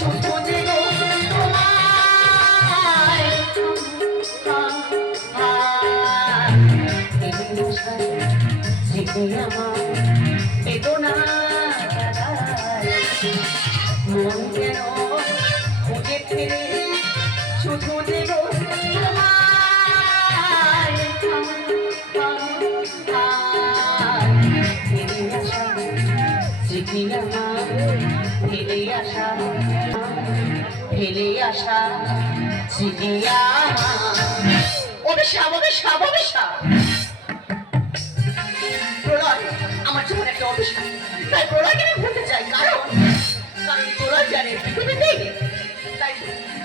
শুধু দেব তোমায় জেগে আমার বেদনা মন যেন খুঁজে ফিরে শুধু দেব তোমায় ফিরে আসা জেগে আমার ফিরে আসা ফিরে আসা জেগে আমার অভিশাপ অভিশাপ অভিশাপ প্রলয় আমার জীবনে একটা অভিশাপ তাই প্রলয়কে আমি ভুলতে চাই কারণ কারণ প্রলয় জানে পৃথিবীতে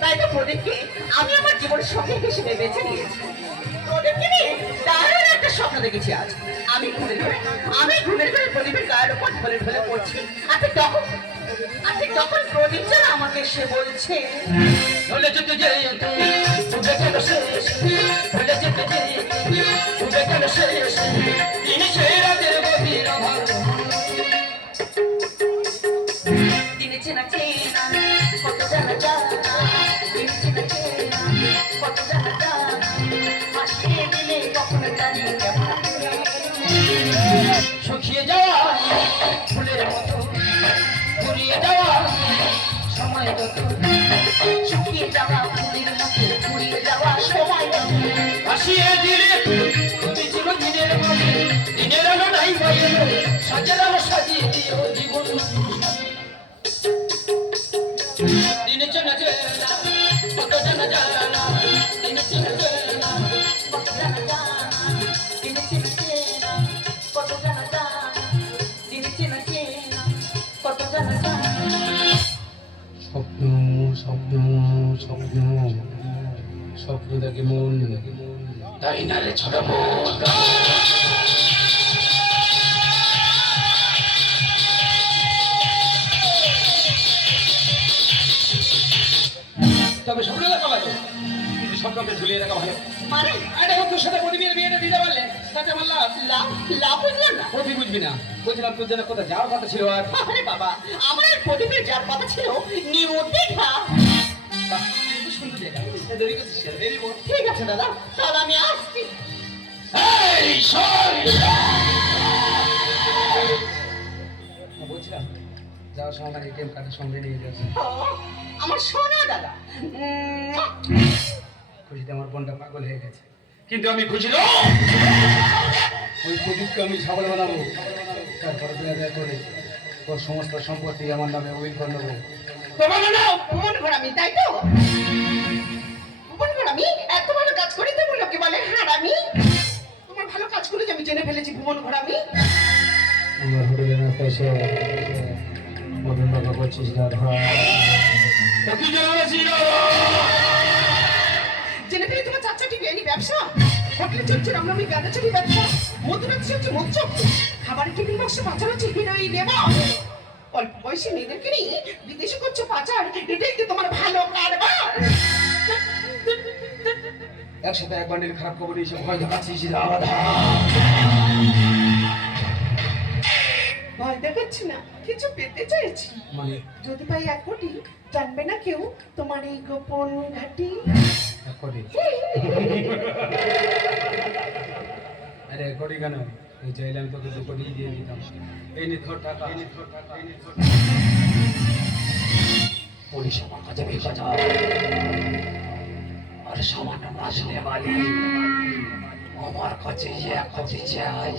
তাই তো প্রদীপকে আমি আমার জীবনের সঙ্গে হিসেবে বেছে নিয়েছি প্রদীপকে নিয়ে দারুণ একটা স্বপ্ন দেখেছি আজ আমি ঘুমের ঘরে প্রদীপের গায়ের উপর ঢলে ঢলে পড়ছি আর ঠিক তখন প্রদীপ যেন আমাকে সে বলছে ভুলে যেতে যে ভুলে গেল শেষ ভুলে যেতে যে ভুলে গেল শেষ তিনি সে রাতের গভীর দিনে চেনা চেনা কত জানা জানা দিনে চেনা চেনা কত জানা জানা হাসিয়ে দিলে কখনো জানি শুকিয়ে যাওয়া ফুলের মতো ঘুরিয়ে যাওয়া সময় যত শুকিয়ে যাওয়া ফুলের মতো ঘুরিয়ে যাওয়া সময় ভাসিয়ে দিলে তুমি ছিল দিনের মধ্যে দিনের আলো নাই বাইরে সাজের আলো সাজিয়ে দিও জীবন দিনে চেনা চেনা কত জানা জানা দিনে চেনা চেনা কত জানা জানা দিনে চেনা চেনা কত জানা জানা দিনে চেনা চেনা কত জানা জানা স্বপ্ন স্বপ্ন স্বপ্ন স্বপ্ন দেখে মন তাই না রে ছোট মন তবে স্বপ্ন দেখা ভালো কিন্তু স্বপ্নকে ঝুলিয়ে রাখা ভালো মানে আরে তোর সাথে প্রদীপের বিয়েটা দিতে পারলে তাতে আমার লাভ লাভ লাভ বুঝলাম না প্রতি বুঝবি না বলছিলাম তোর জন্য কোথাও যাওয়ার কথা ছিল আর আরে বাবা আমার প্রদীপের যার কথা ছিল নিউ দীঘা বাহ, খুব সুন্দর জায়গা দেরি করছিস কেন? দেরি কর। ঠিক আছে দাদা তাহলে আমি আসছি এই শোন! বলছিলাম যাওয়ার সময় আমার এটিএম কার্ডের সঙ্গে নিয়ে যাচ্ছে ও, আমার সোনা দাদা খুশিতে আমার বোনটা পাগল হয়ে গেছে কিন্তু আমি খুশি না ওই প্রদীপকে আমি ছাগল বানাবো তারপরে বিয়ে করে তোর সমস্ত সম্পত্তি আমার নামে উইল করে নেবো ভুবন ঘোরামি তাই তো ভুবন ঘোরামি এত ভালো কাজ করি তো লোকে বলে হারামি তোমার ভালো কাজ করে যে আমি জেনে ফেলেছি ভুবন ঘোরামি আমার হোটেলের রাস্তায় এসে মদন বাবা করছিস না জেনে ফেলে তোমার চারচাটি বিরিয়ানি ব্যবসা হোটেলে চলছে রামনামি গাঁদাচারি ব্যবসা মধুরাত চলছে মৎস্য খাবারের টিফিন বক্সে পাচার হচ্ছে হিরোইন নেবা অল্প বয়সী মেয়েদেরকে নিয়ে বিদেশে করছো পাচার এটাই তো তোমার ভালো কারবার একসাথে এক বান্ডিল খারাপ খবর এসে ভয় দেখাচ্ছিস রাধা ভয় দেখাচ্ছি না কিছু পেতে চাইছি মানে যদি পাই 1 কোটি জানবে না কেউ তোমার এই গোপন ঘাটি এক কোটি আরে এক কোটি কেন এই চাইলে আমি তোকে 2 কোটি দিয়ে দিতাম এই নে ধর টাকা পুলিশ আমার কাছে ভিক্ষা চায় আর সামান্য আসলে বালি আমার কাছে 1 কোটি চাই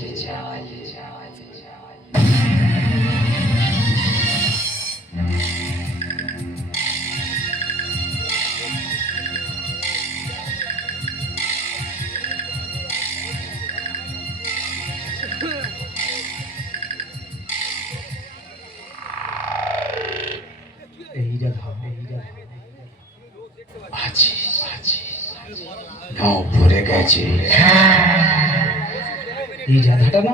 এইটা ধর নাও ভরে গেছে এই জায়গাটা না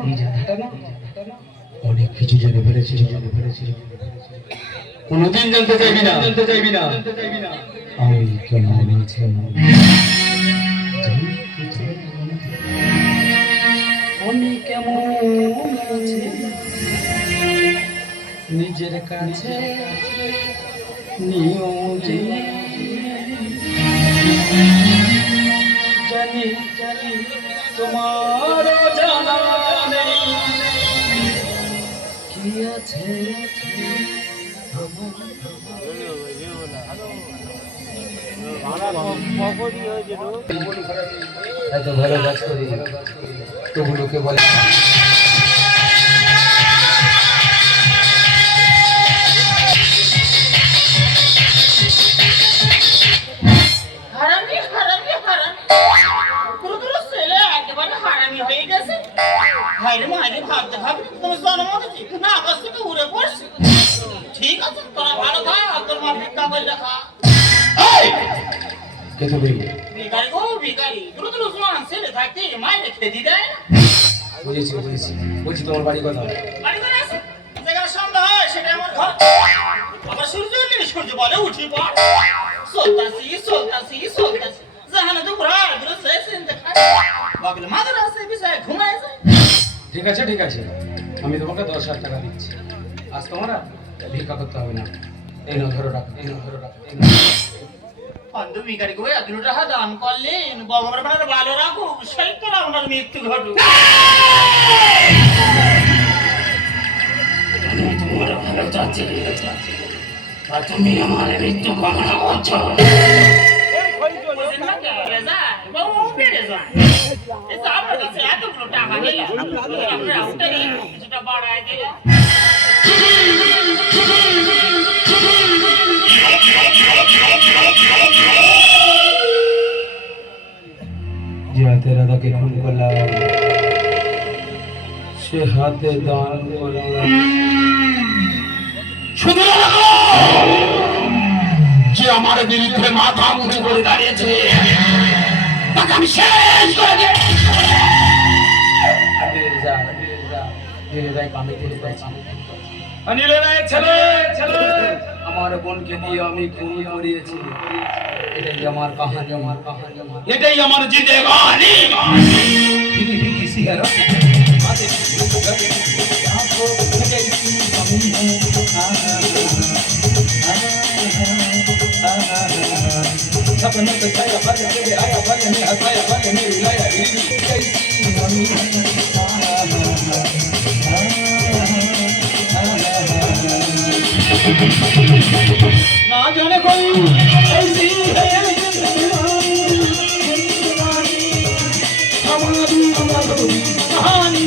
অনেক কিছু জেনে ফেলেছি কোনোদিন জানতে চাইবি না আমি কেমন আছি আমি কেমন আছি নিজের কাছে নিয়োজে জানি তোমার জানা নেই কি আছে এত ভালো কাজ করি তবু লোকে বলে হারামি হারামি হারামি পুরো ছেলে একেবারে হারামি হয়ে গেছে। ভাইরে মাইরে ভাবতে ভাবতে তুমি জন্ম দিচ্ছি না আকাশ থেকে উড়ে পড়ছি। ঠিক আছে তোরা ভালো থাক আর তোর মা ভিক্ষা করে দেখা। কে তুমি ভিখারি গো ভিখারি দ্রুত জোয়ান ছেলে থাকতে মাইরে খেদি দেয় না। বুঝেছি বলছি তোমার বাড়ি কথা বাড়ি করে আছে যেখানে সন্ধ্যা হয় সেটা আমার ঘর। আবার সূর্য উঠলে সূর্য বলে উঠি পড় চলতাছি জাহানে তো ঘোরা দূরে শেষ দেখা বাগলে মাদার আছে বিষয় ঘুমায় যায়। ঠিক আছে আমি তোমাকে 10,000 টাকা দিচ্ছি আজ তোমার আর ভিক্ষা করতে হবে না এই নাও ধরো টাকা এই নাও অন্ধ ভিখারি গো 1 টাকা দান করলেন ভগবানের ভালো রাখো সেই তো আপনার মৃত্যু ঘটুক। তোমার ভালো চাচ্ছি আর তুমি আমার মৃত্যু কামনা করছো। বুঝেন না কে? রেজায়, বাবু বেড়ে যায়। এই তো আপনার কাছে এতগুলো টাকা নিলাম, আপনারা উঠারি কিছুটা বাড়ায় দিলাম। যে হাতে রাধাকে খুন করলাম সে হাতে দান করলাম শুধু রাখো যে আমার বিরুদ্ধে মাথা উঁচু করে দাঁড়িয়েছে তাকে আমি শেষ করে দেব। আমার বোনকে দিয়ে আমি খুন করিয়েছি এটাই আমার কাহানি এটাই আমার জিন্দেগানি। सपने तो छाया फल मेरे आया फल में हंसाया फल में रुलाया कैसी मम्मी ना जाने कोई ऐसी है हमारी कहानी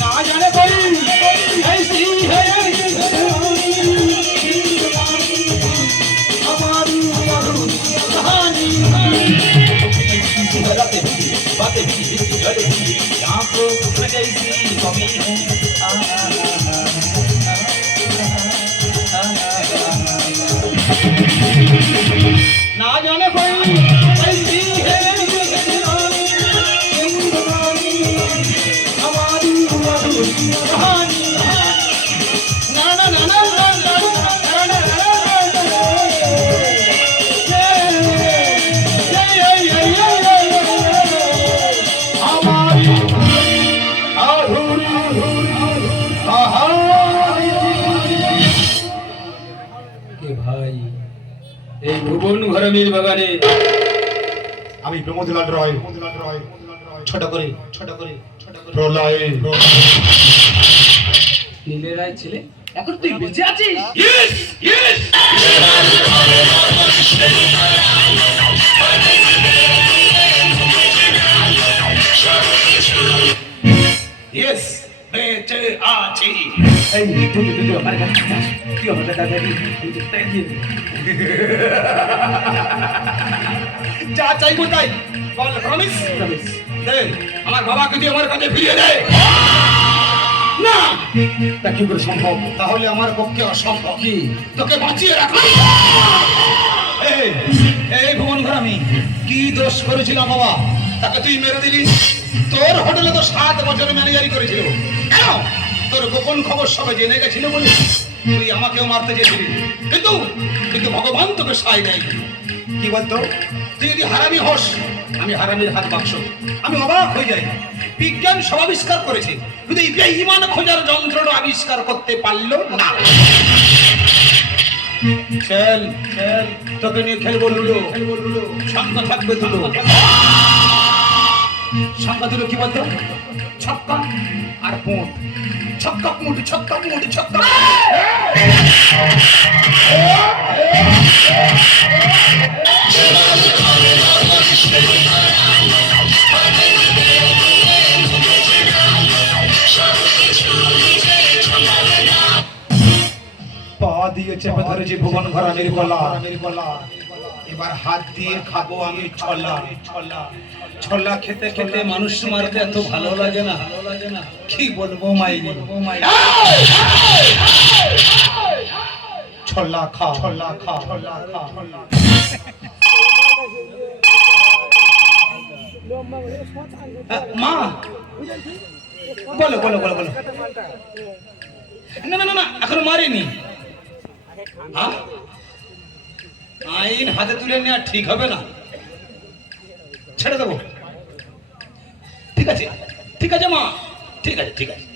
ना जाने कोई ऐसी है बातें भी यहाँ को कैसी कमी है ना जाने कोई कैसी है हमारी कहानी ना ना ना ना এই ভুবন ঘরমের বাগানে আমি প্রমোদলাল রয় ছোট করে প্রলয় নীলে রায় ছেলে এখন তুই বেঁচে আছিস Yes, yes. Yes, বেঁচে আছি। এই তুই আমার কাছে তুই আমার দাদাকে যা চাইবো তাই বল প্রমিস দে আমার বাবাকে তুই আমার কাছে ফিরিয়ে দে। না তা কি করে সম্ভব তাহলে আমার পক্ষে অসম্ভব কি তোকে বাঁচিয়ে রাখা। এই ভুবন ঘরামি কি দোষ করেছিলাম বাবা তাকে তুই মেরে দিলি? তোর হোটেলে তো 7 বছর ম্যানেজারি করেছিল কেন? তোর গোপন খবর সবাই জেনে গেছিল বলে তুই আমাকেও মারতে চেয়েছিলি, কিন্তু ভগবান তোকে সায় দেয়। কি বলতো তুই যদি হারামি হস আমি হারামির হাত বাক্স। আমি অবাক হয়ে যাই, বিজ্ঞান সব আবিষ্কার করেছে কিন্তু এই বেঈমান খোঁজার যন্ত্রটা আবিষ্কার করতে পারলো না। চল চল, তোকে নিয়ে খেলবো লুডো। সংখ্যা থাকবে দুটো। সংখ্যা দুটো কি বলতো? ছক্কা আর পুঁট। ছক্কা পুঁট, ছক্কা পুঁট, ছক্কা পা দিয়ে চেপে ধরেছি ভুবন ঘরামির গলা। এবার হাত দিয়ে খাবো আমি ছলা। ছলা খেতে খেতে মানুষ মারতে এত ভালো লাগে না, কি বলবো মাইরি। ছলা খা, ছলা খা, ছলা খা। মা বলো বলো বলো বলো। না না না না, এখন মারিনি। হ্যাঁ, আইন হাতে তুলে নেওয়া ঠিক হবে না, ছেড়ে দেবো। ঠিক আছে ঠিক আছে মা, ঠিক আছে ঠিক আছে,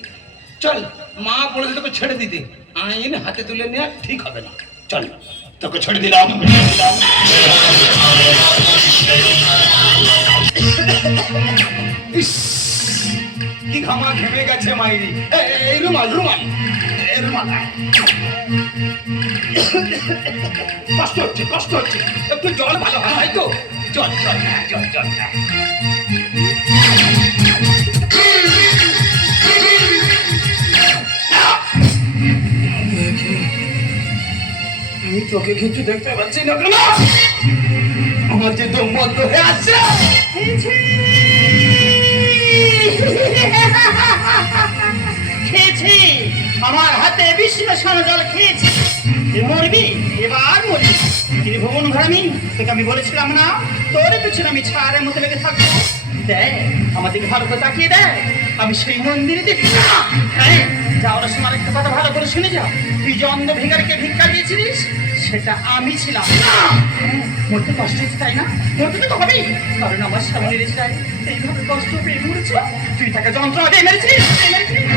চল। মা বলেছে তোকে ছেড়ে দিতে, আইন হাতে তুলে নেওয়া ঠিক হবে না, চল তোকে ছেড়ে দিলাম। ইস, কি ঘামা ঘেমে গেছে মাইরি। এই রুমাল রুমাল, এই রুমাল। কষ্ট হচ্ছে কষ্ট হচ্ছে, একটু জল ভালো হয় তো। জল জল জল জল। আমি চোখে কিছু দেখতে পাচ্ছি না কেন? আমার যে দম বন্ধ হয়ে আসছে। খেয়েছি, আমার হাতে বিষ মেশানো জল খেয়েছি। মরবি, এবার মরবি। তিনি ভুবন ঘরামি, তোকে আমি বলেছিলাম না তোর পিছনে আমি ছাড়ের মতো লেগে থাকবো। দেখ আমার দিকে ভালো করে তাকিয়ে দেখ, আমি সেই মন্দিরে দেখি। হ্যাঁ, যাওয়ার সময় একটা কথা ভালো করে শুনে যাও। তুই যে অন্ধ ভিখারিকে ভিক্ষা দিয়েছিলিস, সেটা আমি ছিলাম। মরতে কষ্ট হচ্ছে তাই না? মরতে তো হবেই, কারণ আমার সামনে রেছিলাম এইভাবে কষ্ট পেয়ে মরেছে। তুই তাকে যন্ত্রণা দিয়ে মেরেছিলিস।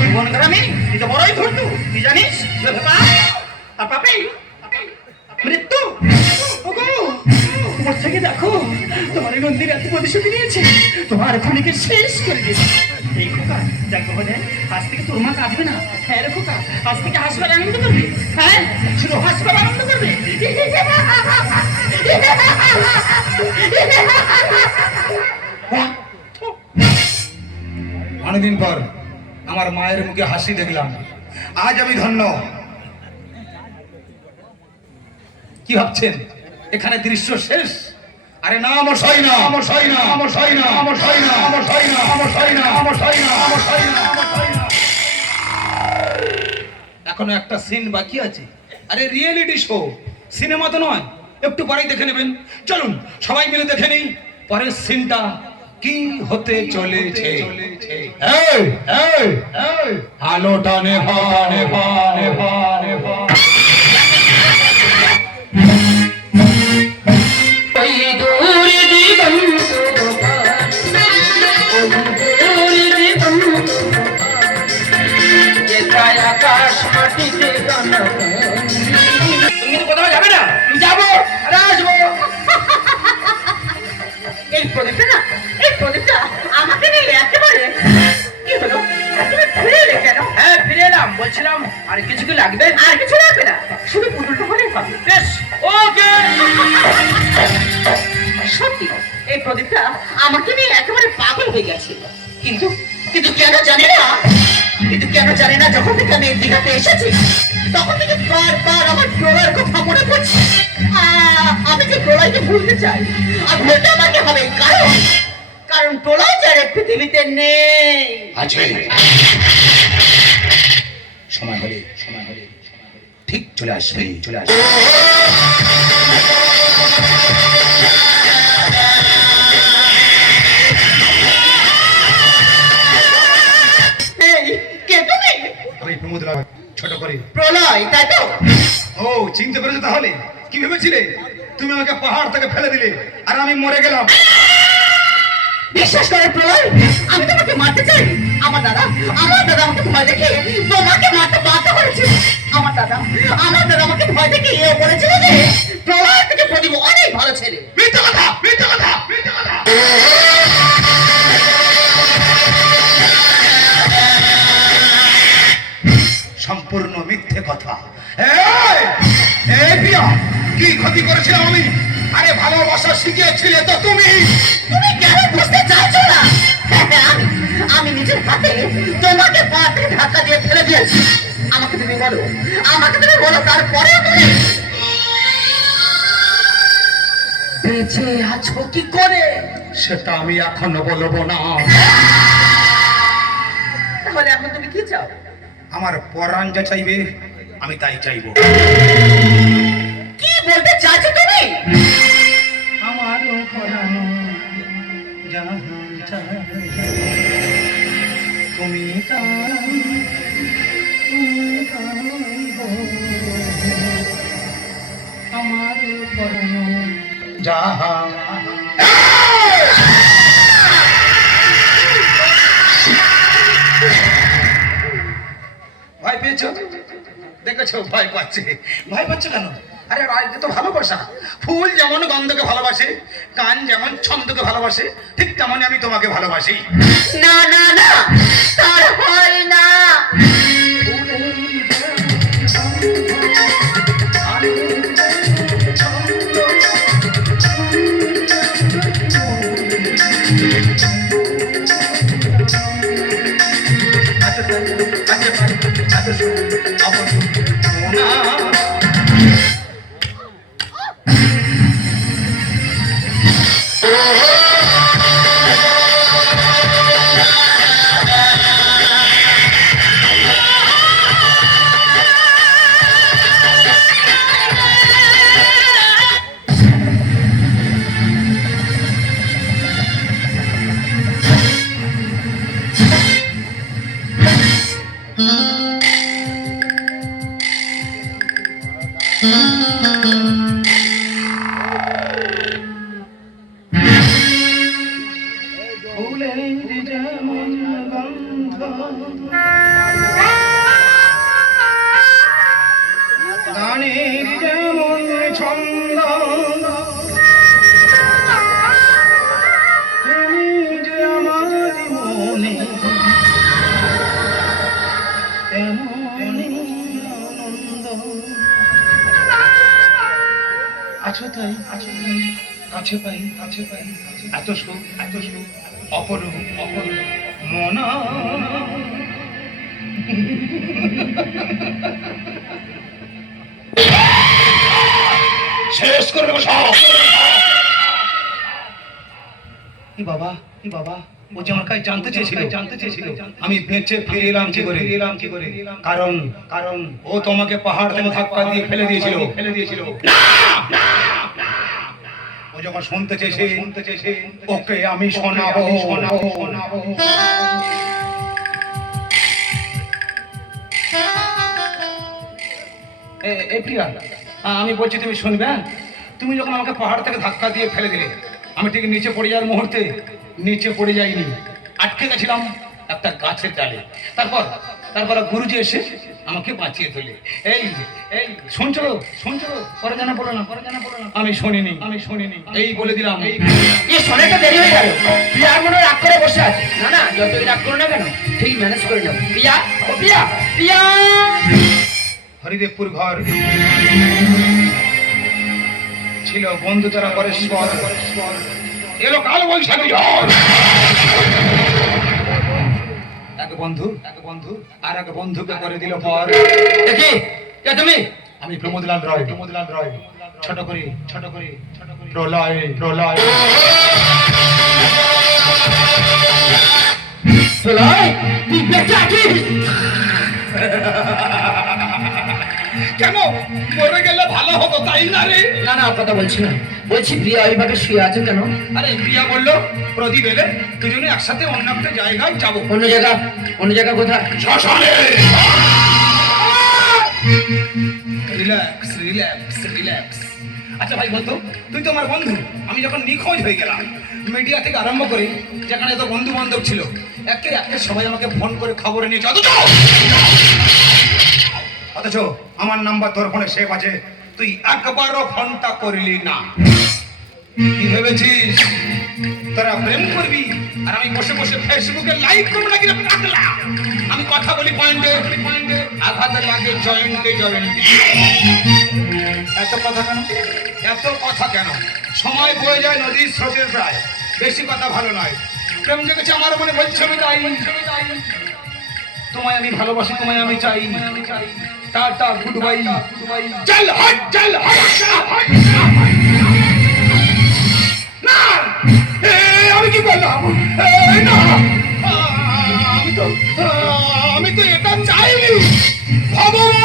ভুবন ঘরামি, তুই তো বড়ই ধরতু, তুই জানিস আর পাপেই মৃত্যু। তোমার থেকে দেখো, তোমার এই মন্দির এত প্রতিশ্রুতি নিয়েছে, তোমার খুনিকে শেষ করে দিয়েছে। এই খোকা দেখো বলে আজ থেকে তোর মা কাঁদবে না। হ্যাঁ রে খোকা, আজ থেকে হাসপাতাল আনন্দ করবে। হ্যাঁ, শুধু হাসপাতাল আনন্দ করবে। অনেকদিন পর আমার মায়ের মুখে হাসি দেখলাম, আজ আমি ধন্য। কি ভাবছেন এখানে দৃশ্য শেষ? আরে না, আমার সই না, আমার সই না, আমার সই না, আমার সই না, আমার সই না, আমার সই না, আমার সই না, আমার সই না, আমার সই না। এখনো একটা সিন বাকি আছে। আরে রিয়েলিটি শো, সিনেমা তো নয়। একটু পরেই দেখে নেবেন, চলুন সবাই মিলে দেখে নেই পরের সিনটা কি হতে চলেছে। এই এই এই আলোটা নেভা নেভা নেভা নেভা। তুমি তো কোথাও যাবে না? যাবো, আরে আসবো। এই প্রদীপটা না, এই প্রদীপটা আমাকে নিয়ে একেবারে কি হলো? একেবারে ফিরে এলে কেন? হ্যাঁ, ফিরে এলাম। বলছিলাম আর কিছু কি লাগবে? আর কিছু লাগবে না, শুধু পুতুলটা হলেই হবে। বেশ, ওকে। সত্যি এই প্রদীপটা আমাকে নিয়ে একেবারে পাগল হয়ে গেছে। কিন্তু কিন্তু কেন জানি না, কিন্তু কেন জানি না, যখন থেকে আমি এই দীঘাতে এসেছি তখন থেকে বারবার আমার প্রলয়ের কথা মনে পড়ছে। আমি যে প্রলয়কে ভুলতে চাই, আর ভুলতে আমাকে হবে, কারণ কারণ প্রলয় যার পৃথিবীতে নেই। আছে, সময় হলে ঠিক চলে আসবে, চলে আসবে। এই, কে তুমি? আমি প্রমোদরা ছোট করে। প্রলয়, তাই তো? ও, চিনতে পেরেছো তাহলে? কি ভেবেছিলে তুমি আমাকে পাহাড় থেকে ফেলে দিলে আর আমি মরে গেলাম? বিশ্বাস করে প্রলয়, আমি তোমাকে মারতে চাই। আমার দাদা আমাকে ভয় দেখে তোমাকে মারতে বাধ্য করেছে। আমার দাদা আমাকে ভয় দেখে এও বলেছিল যে প্রলয় থেকে প্রদীপ অনেক ভালো ছেলে। মিথ্যা কথা, মিথ্যা কথা, মিথ্যা কথা। সম্পূর্ণ মিথ্যে কথা। এই, এই প্রিয়া, কি ক্ষতি করেছিলাম আমি? আরে ভালোবাসা শিখিয়েছিলে তো তুমি। তুমি কেন বুঝতে চাইছো না? আমি নিজের হাতে তোমাকে পা থেকে ধাক্কা দিয়ে ফেলে দিয়েছি। আমাকে তুমি বলো তারপরেও তুমি বেঁচে আছো কি করে? সেটা আমি এখনো বলবো না। তাহলে এখন তুমি কি চাও? আমার পরাণ যা চাইবে আমি তাই চাইবো। কি বলতে চাইছো তুমি? আমার পরাণ যা চায় তুমি তাই, তুমি তাই গো। আমার পরাণ যা ভয় পেয়েছো? দেখেছো ভয় পাচ্ছে। ভয় পাচ্ছ কেন? আরে এটা তো ভালোবাসা। ফুল যেমন গন্ধকে ভালোবাসে, গান যেমন ছন্দকে ভালোবাসে, ঠিক তেমনই আমি তোমাকে ভালোবাসি। না না না, তার হয় না। ফুলের যেমন গন্ধ, গানের যেমন ছন্দ, তুমি যে আমার মনে তেমনই আনন্দ। আছো তাই, কাছে পাই, এত সুখ, অপরূপ, মনা। শেষ করে দেবো সব। কি বাবা ও যে আমার কাছে জানতে চেয়েছিল আমি বেঁচে ফিরে এলাম কি করে। কারণ ও তোমাকে পাহাড় থেকে ধাক্কা দিয়ে ফেলে দিয়েছিল। ও যখন শুনতে চেয়েছে ওকে আমি শোনাবো। এই প্রিয়া, আমি বলছি তুমি শুনবে। তুমি যখন আমাকে পাহাড় থেকে ধাক্কা দিয়ে ফেলে দিলে, আমি ঠিক নিচে পড়ে যাওয়ার মুহূর্তে নিচে পড়ে যাইনি, আটকে গেছিলাম একটা গাছের ডালে। তারপর গুরুজি এসে আমাকে বাঁচিয়ে তোলে। এই শুনছো? পরে জানা বলো না। আমি শুনিনি। এই বলে দিলাম। এই শোনাটা দেরি হয়ে গেল। প্রিয়া মনে রাগ করে বসে আছে। না যতই রাগ করো না কেন, ঠিক ম্যানেজ করে নেব। প্রিয়া হরিদেবপুর ঘর ছিল বন্ধু তারা পরস্পর। এলো কাল বৈশাখী ঝড়। এক বন্ধু আর এক বন্ধুকে করে দিল পর। দেখি কে তুমি? আমি প্রমোদলাল রয়। ছোট করে প্রলয়। প্রলয়, তুই বেঁচে আছিস? কেন মরে গেলে ভালো হতো তাই না রে? না কথা বলছি না, বলছি প্রিয়া ওইভাবে শুয়ে আছে কেন? আরে প্রিয়া বললো প্রদীপ এলে দুজনে একসাথে অন্য একটা জায়গায় যাবো। অন্য জায়গা কোথায়? শ্মশানে। রিল্যাক্স। আচ্ছা ভাই বলতো, তুই তো আমার বন্ধু। আমি যখন নিখোঁজ হয়ে গেলাম, মিডিয়া থেকে আরম্ভ করে যেখানে তো বন্ধু বান্ধব ছিল, একে একে সবাই আমাকে ফোন করে খবরে নিয়ে অথচ আমার নাম্বার তোর ফোনে সেভ আছে, তুই একবারও ফোনটা করলি না। কি ভেবেছিস তোরা প্রেম করবি আর আমি বসে বসে ফেসবুকে লাইক করবো নাকি? আমি কথা বলি পয়েন্টে, আঘাতে লাগে জয়েন্টে জয়েন্টে। এত কথা কেন, এত কথা কেন? সময় বয়ে যায় নদীর স্রোতের প্রায়, বেশি কথা ভালো নয়। প্রেম জেগেছে আমার মনে, বলছে আমি তাই। তোমায় আমি ভালোবাসি, তোমায় আমি চাই। টাটা গুড বাই, চল হট চল হট। না আমি কি বললাম? না আমি তো এটা চাইনি। ভগবান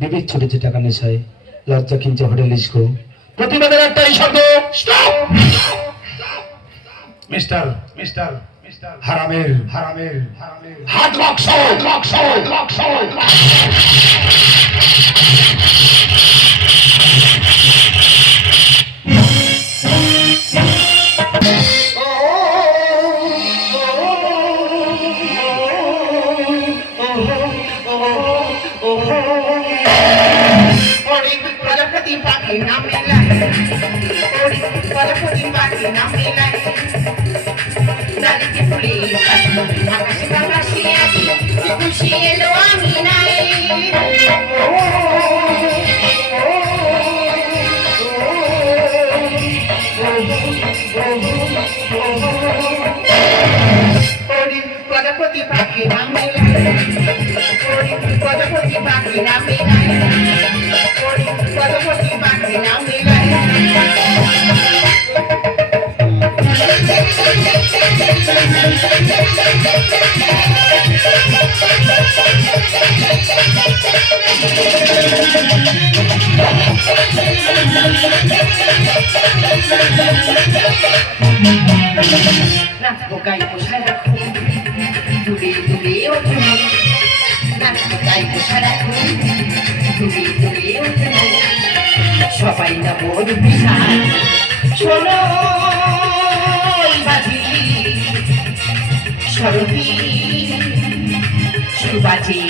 বিবিধ ছুটেছে টাকা নেশায়, লজ্জা কিনছে হোটেল ইস্কো। প্রতিবাদের একটাই শব্দ, স্টপ। মিস্টার মিস্টার মিস্টার হারামের হারামের হারামের হাত লক্ষ লক্ষ লক্ষ। প্রজাপতি পাখি নামে প্রজাপতি পাখি নামে নারীকে ফুলে আকাশে বাতাসে আছি খুশি এলো আমি নাই। প্রজাপতি পাখি নামে প্রজাপতি পাখি নামে প্রজাপতি পাখি নামে নাচবো গাইবো সারাক্ষণ দূরে দূরে ওঠে নাচবো গাইবো সারাক্ষণ দূরে দূরে ওঠে সবাই না বড় বিশাল শোনো বাজি সরবি সুবাজি।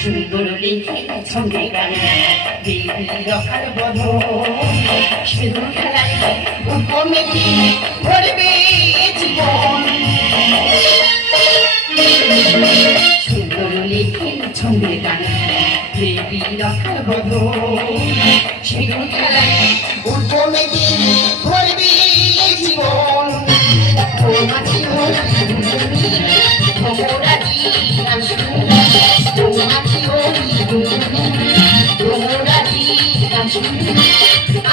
সুন্দর লেখে ছন্দে গানে দেবী রখার বধ শুধু খেলায় উপমেটি ভরবে জীবন। সুন্দর লেখে ছন্দে গানে দেবী রখার বধ শুধু খেলায় উপমেটি ভরবে জীবন। তোমাকে ভোমরাজি আসুন তোমাকে ভোমরাজি আসুন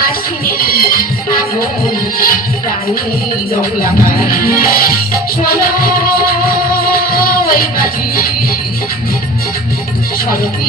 আসিনে আগুন প্রাণী রং লাগায় শোনো এই বাজি সরতি